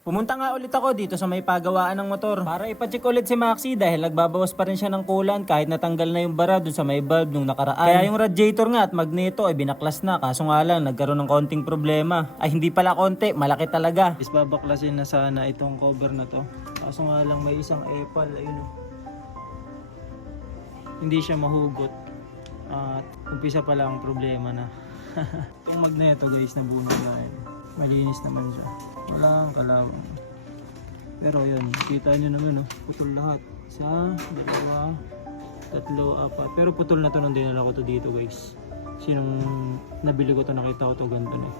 Pumunta nga ulit ako dito sa may pagawaan ng motor para ipacheck ulit si Maxi dahil nagbabawas pa rin siya ng coolant kahit natanggal na yung bara dun sa may valve nung nakaraan. Kaya yung radiator nga at magneto ay binaklas na, kaso nga lang nagkaroon ng konting problema. Ay hindi pala konti, malaki talaga. Is babaklasin na sana itong cover na to. Kaso nga lang may isang epal, ayun o. Hindi siya mahugot. At umpisa pa lang ang problema na. Itong magneto guys, nabunog na rin. Malinis naman siya. Walang kalawang. Pero yun, kita nyo naman, putol lahat. Isa, dalawa, tatlo, apat. Pero putol na to nung dinala ko to dito guys. Sinong nabili ko to, nakita ko to ganito na.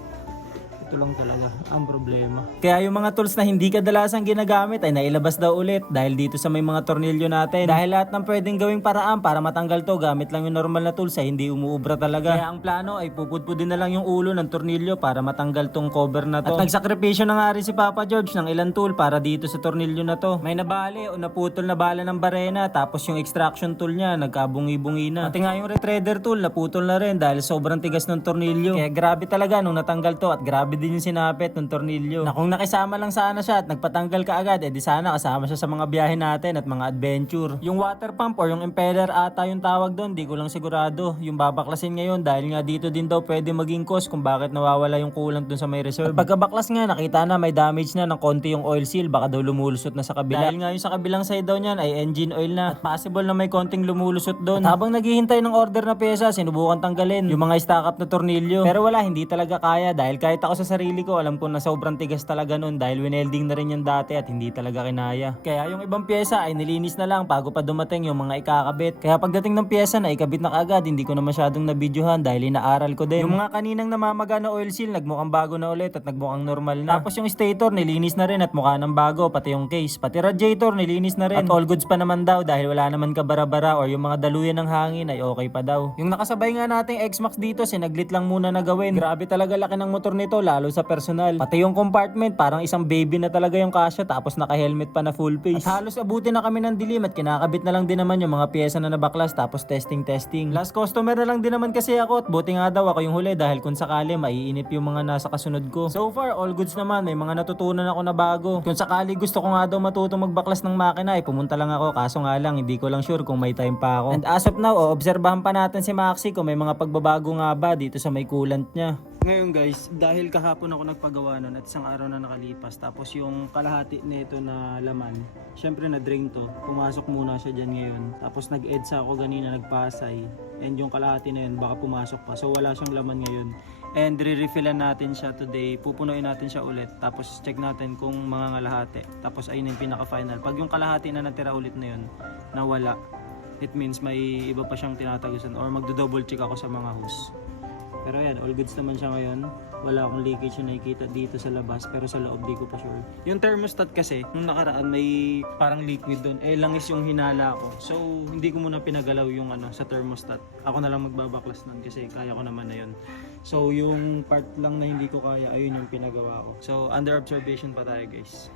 Ito lang talaga ang problema. Kaya yung mga tools na hindi kadalasang ginagamit ay nailabas daw ulit dahil dito sa may mga tornilyo natin. Dahil lahat ng pwedeng gawing paraan para matanggal to gamit lang yung normal na tools ay hindi umuubra talaga. Kaya ang plano ay pupudpudin na lang yung ulo ng tornilyo para matanggal tong cover na to. At nagsakripisyo na nga rin si Papa George ng ilang tool para dito sa tornilyo na to. May nabali o naputol na bala ng barena, tapos yung extraction tool niya nagkabungi-bungi na. Pati nga yung retreader tool naputol na rin dahil sobrang tigas ng tornilyo. Kaya grabe talaga nung natanggal to at grabe din yung sinapit ng tornilyo. Na kung nakisama lang sana siya at nagpatanggal ka agad, edi sana kasama siya sa mga biyahe natin at mga adventure. Yung water pump or yung impeller ata yung tawag doon, di ko lang sigurado. Yung babaklasin ngayon dahil nga dito din daw pwede maging cause kung bakit nawawala yung coolant doon sa may reserve. At pagkabaklas nga nakita na may damage na ng konti yung oil seal, baka daw lumulusot na sa kabila. Dahil nga yung sa kabilang side daw niyan ay engine oil na. At possible na may konting lumulusot doon. At habang naghihintay ng order na pyesa, sinubukan tanggalin yung mga stock up na tornilyo. Pero wala, hindi talaga kaya dahil kahit ako sa sarili ko alam ko na sobrang tigas talaga nun dahil winelding na rin yan dati at hindi talaga kinaya. Kaya yung ibang pyesa ay nilinis na lang bago pa dumating yung mga ikakabit. Kaya pagdating ng pyesa na ikabit na kaagad, hindi ko na masyadong nabidyohan dahil inaaral ko din. Yung mga kaninang namamaga na oil seal nagmukhang bago na ulit at nagmukhang normal na. Tapos yung stator nilinis na rin at mukha ng bago, pati yung case. Pati radiator nilinis na rin. At all goods pa naman daw dahil wala naman kabara-bara or yung mga daluyan ng hangin ay okay pa daw. Yung nakasabay nga nating X-Max dito, sinaglit lang muna na gawin. Grabe talaga laki ng motor nito lalo sa personal. Pati yung compartment, parang isang baby na talaga yung kasya tapos naka-helmet pa na full face. At halos abutin na kami ng dilim at kinakabit na lang din naman yung mga pyesa na nabaklas tapos testing. Last customer na lang din naman kasi ako at buti nga daw ako yung huli dahil kung sakali maiinip yung mga nasa kasunod ko. So far, all goods naman. May mga natutunan ako na bago. Kung sakali gusto ko nga daw matutong magbaklas ng makina ay pumunta lang ako kaso nga lang hindi ko lang sure kung may time pa ako. And as of now, obserbahan pa natin si Maxi kung may mga pagbabago nga ba dito sa may coolant niya. Ngayon guys, dahil kahapon ako nagpagawa nun at isang araw na nakalipas, tapos yung kalahati nito na laman, syempre na-drain to, pumasok muna siya dyan ngayon, tapos nag-edsa ako ganina, nagpasay, and yung kalahati na yun baka pumasok pa, so wala siyang laman ngayon. And re-refillan natin siya today, pupunuin natin siya ulit, tapos check natin kung mga kalahati, tapos ayun yung pinaka-final. Pag yung kalahati na natira ulit na yun, nawala, it means may iba pa siyang tinatagusan or magdo-double check ako sa mga hose. Pero yan, all goods naman siya ngayon. Wala akong leakage na nakikita dito sa labas, pero sa loob di ko pa sure. Yung thermostat kasi, nung nakaraan may parang liquid doon. Langis yung hinala ko. So, hindi ko muna pinagalaw yung sa thermostat. Ako na lang magbabaklas nun kasi kaya ko naman na yun. So, yung part lang na hindi ko kaya, ayun yung pinagawa ko. So, under observation pa tayo guys.